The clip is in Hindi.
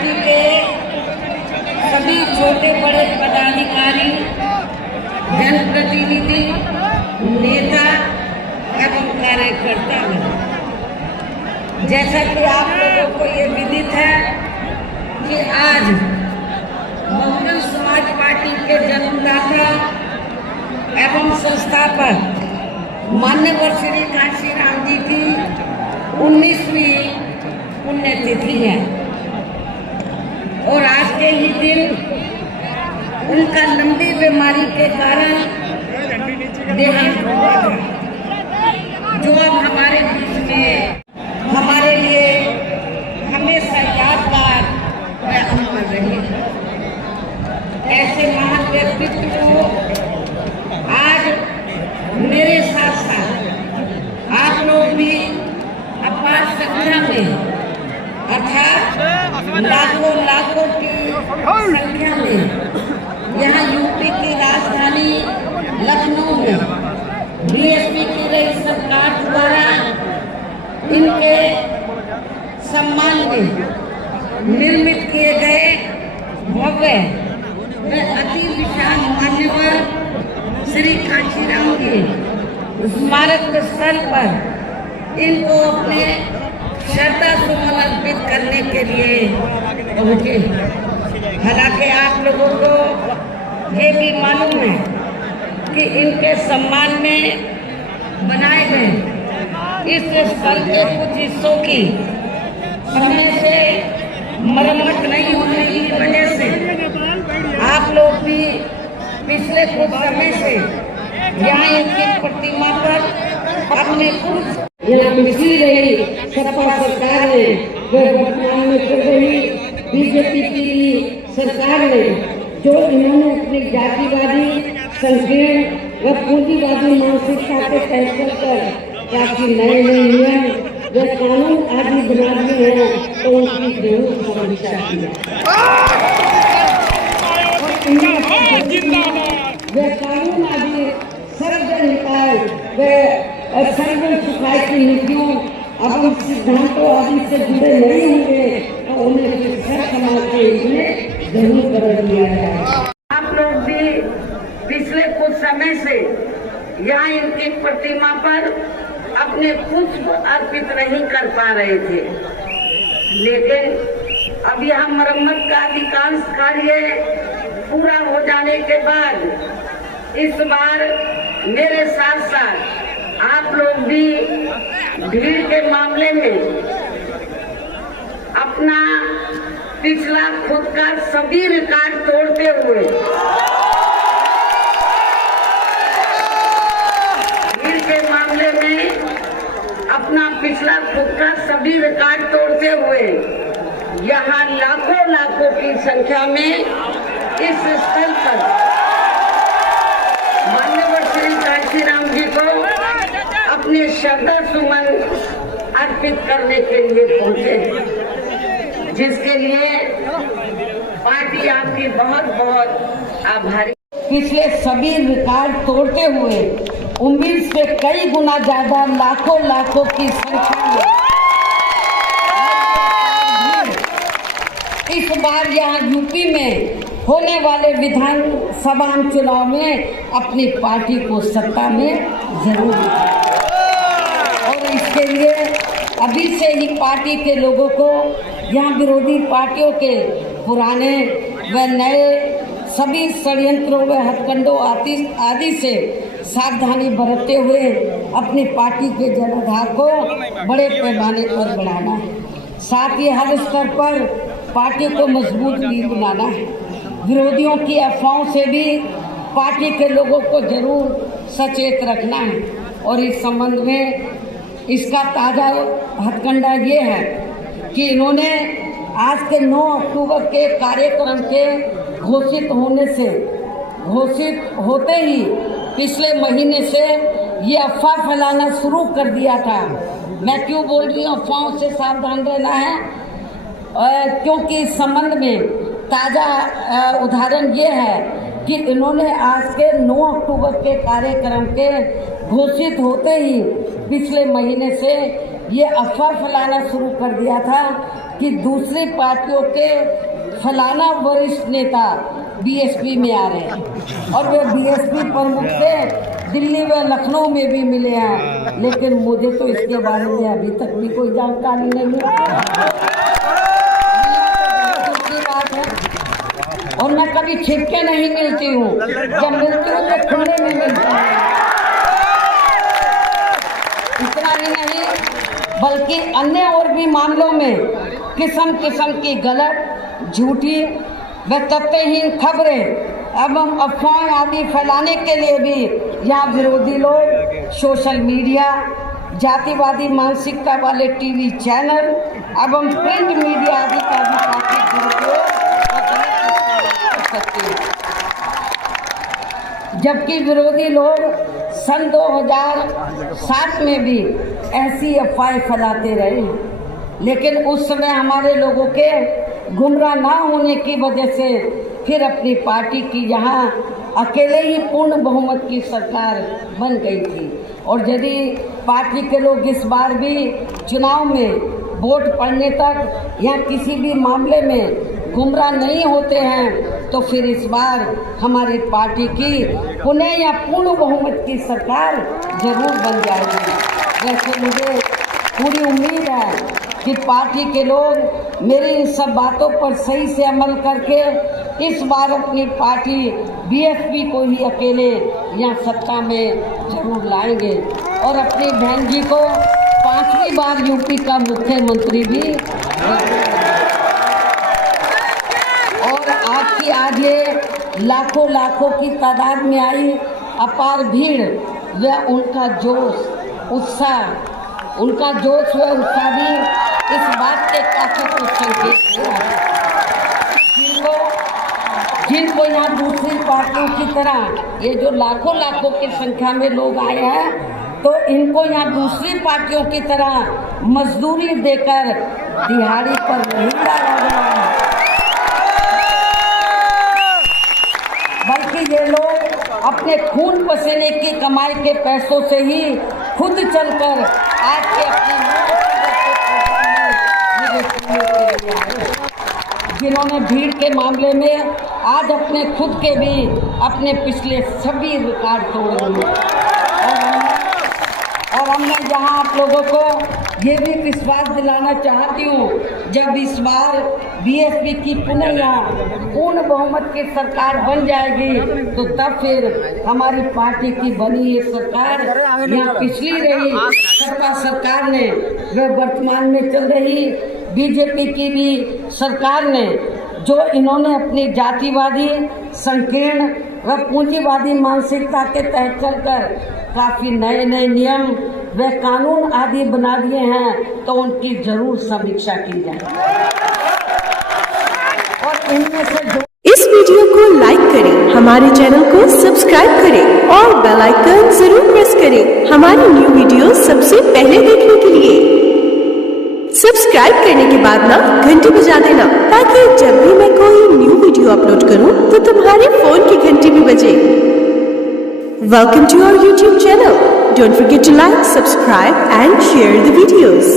पार्टी के सभी छोटे बड़े पदाधिकारी, जनप्रतिनिधि, नेता एवं कार्यकर्ता, जैसा कि आप लोगों को ये विदित है कि आज बहुजन समाज पार्टी के जन्मदाता एवं संस्थापक मान्यवर श्री कांशीराम जी की 19वीं पुण्यतिथि है और आज के ही दिन उनका लंबी बीमारी के कारण देहांत हुआ था, जो अब हमारे बीच में हमारे लिए हमेशा यादगार व अमर रहे। ऐसे महान व्यक्तित्व को आज मेरे साथ साथ आप लोग भी अपार संख्या में अर्थात लाखों की संख्या में यहाँ यूपी की राजधानी लखनऊ में बीएसपी की रही सरकार द्वारा इनके सम्मान में निर्मित किए गए भव्य अति विशाल मान्यवर श्री कांशीराम के स्मारक स्थल पर इनको अपने श्रद्धा सुमन अर्पित करने के लिए पहुंचे। हालांकि आप लोगों को ये भी मालूम है कि इनके सम्मान में बनाए गए इस स्थल के कुछ हिस्सों की समय से मरम्मत नहीं होने की वजह से आप लोग भी पिछले कुछ समय से यहाँ इनकी प्रतिमा पर अपने कुछ यहाँ पिछली रही सपा सरकार ने वर्तमान में चल रही बीजेपी की सरकार ने जो इन्होंने अपनी जातिवादी संकीर्ण व पूंजीवादी मानसिकता के फैसले पर काफी नए नियम व कानून आदि बना दिए हैं, तो उनकी जरूर समीक्षा की वे कानून आदि सर्वजन हिताय व सर्वजन सुखाय की नीतियों एवं सिद्धांतों आदि से जुड़े नहीं होंगे तो उन्हें शिक्षा समाज के हित में जरूर बदल दिया जाए। आप लोग भी पिछले कुछ समय से यहाँ इनकी प्रतिमा पर अपने पुष्प अर्पित नहीं कर पा रहे थे, लेकिन अब यहाँ मरम्मत का अधिकांश कार्य पूरा हो जाने के बाद इस बार मेरे साथ साथ आप लोग भी भीड़ के मामले में अपना पिछला खुद का सभी रिकॉर्ड तोड़ते हुए भीड़ के मामले में अपना पिछला खुद का सभी रिकॉर्ड तोड़ते हुए यहाँ लाखों की संख्या में इस स्थल पर मान्यवर श्री कांशीराम जी को अपने श्रद्धा सुमन अर्पित करने के लिए पहुंचे, जिसके लिए पार्टी आपकी बहुत आभारी। पिछले सभी रिकॉर्ड तोड़ते हुए उम्मीद से कई गुना ज्यादा लाखों की संख्या में इस बार यहाँ यूपी में होने वाले विधानसभा चुनाव में अपनी पार्टी को सत्ता में जरूर, और इसके लिए अभी से ही पार्टी के लोगों को यहाँ विरोधी पार्टियों के पुराने व नए सभी षड्यंत्रों व हथकंडों आदि से सावधानी बरतते हुए अपनी पार्टी के जनाधार को बड़े पैमाने पर बढ़ाना है। साथ ही हर स्तर पर पार्टी को मजबूत भी बनाना है। विरोधियों की अफवाहों से भी पार्टी के लोगों को जरूर सचेत रखना है, और इस संबंध में इसका ताज़ा हथकंडा ये है कि इन्होंने आज के 9 अक्टूबर के कार्यक्रम के घोषित होते ही पिछले महीने से ये अफवाह फैलाना शुरू कर दिया था। मैं क्यों बोल रही हूँ अफवाहों से सावधान रहना है, क्योंकि इस संबंध में ताज़ा उदाहरण ये है कि इन्होंने आज के 9 अक्टूबर के कार्यक्रम के घोषित होते ही पिछले महीने से ये अफवाह फैलाना शुरू कर दिया था कि दूसरी पार्टियों के फलाना वरिष्ठ नेता बीएसपी में आ रहे हैं और वे बीएसपी प्रमुख से दिल्ली व लखनऊ में भी मिले हैं, लेकिन मुझे तो इसके बारे में अभी तक भी कोई जानकारी नहीं है। और मैं कभी छिप के नहीं मिलती हूँ, जब मिलती हूँ तो खुले में मिलती हूँ। इतना ही नहीं बल्कि अन्य और भी मामलों में किस्म किस्म की गलत, झूठी व तथ्यहीन खबरें एवं अफवाहें आदि फैलाने के लिए भी यहाँ विरोधी लोग सोशल मीडिया, जातिवादी मानसिकता वाले टीवी चैनल एवं प्रिंट मीडिया आदि का भी काफी दुरुपयोग सकते हैं। जबकि विरोधी लोग सन 2007 में भी ऐसी अफवाहें फैलाते रहे, लेकिन उस समय हमारे लोगों के गुमराह ना होने की वजह से फिर अपनी पार्टी की यहाँ अकेले ही पूर्ण बहुमत की सरकार बन गई थी। और यदि पार्टी के लोग इस बार भी चुनाव में वोट पड़ने तक या किसी भी मामले में गुमराह नहीं होते हैं तो फिर इस बार हमारी पार्टी की पुनः या पूर्ण बहुमत की सरकार जरूर बन जाएगी। वैसे मुझे पूरी उम्मीद है कि पार्टी के लोग मेरी इन सब बातों पर सही से अमल करके इस बार अपनी पार्टी बीएसपी को ही अकेले यहाँ सत्ता में जरूर लाएंगे और अपनी बहन जी को 5वीं बार यूपी का मुख्यमंत्री भी। और आज ये लाखों लाखों की तादाद में आई अपार भीड़ व उनका जोश उत्साह भी इस बात के काफी कुछ संकेत जिनको यहाँ दूसरी पार्टियों की तरह ये जो लाखों लाखों की संख्या में लोग आए हैं तो इनको यहाँ दूसरी पार्टियों की तरह मजदूरी देकर दिहाड़ी पर नहीं डाला गया है, बल्कि ये लोग अपने खून पसीने की कमाई के पैसों से ही खुद चलकर आज के अपने जिन्होंने भीड़ के मामले में आज अपने खुद के भी अपने पिछले सभी रिकॉर्ड तोड़ दिए। और मैं यहाँ आप लोगों को ये भी विश्वास दिलाना चाहती हूँ, जब इस बार बीएसपी की पुनः यहाँ पूर्ण बहुमत की सरकार बन जाएगी तो तब फिर हमारी पार्टी की बनी ये सरकार यहाँ पिछली रही सपा सरकार ने व वर्तमान में चल रही बीजेपी की भी सरकार ने जो इन्होंने अपनी जातिवादी, संकीर्ण व पूंजीवादी मानसिकता के तहत चलकर काफी नए नए नियम व कानून आदि बना दिए हैं तो उनकी जरूर समीक्षा की जाए। और इनमें से जो इस वीडियो को लाइक करें, हमारे चैनल को सब्सक्राइब करें और बेल आइकन जरूर प्रेस करें हमारी न्यू वीडियो सबसे पहले देखने के लिए। सब्सक्राइब करने के बाद ना घंटी बजा देना ताकि जब भी मैं कोई न्यू वीडियो अपलोड करूं तो तुम्हारे फोन की घंटी भी बजे। Welcome to our YouTube channel. Don't forget to like, subscribe and share the videos.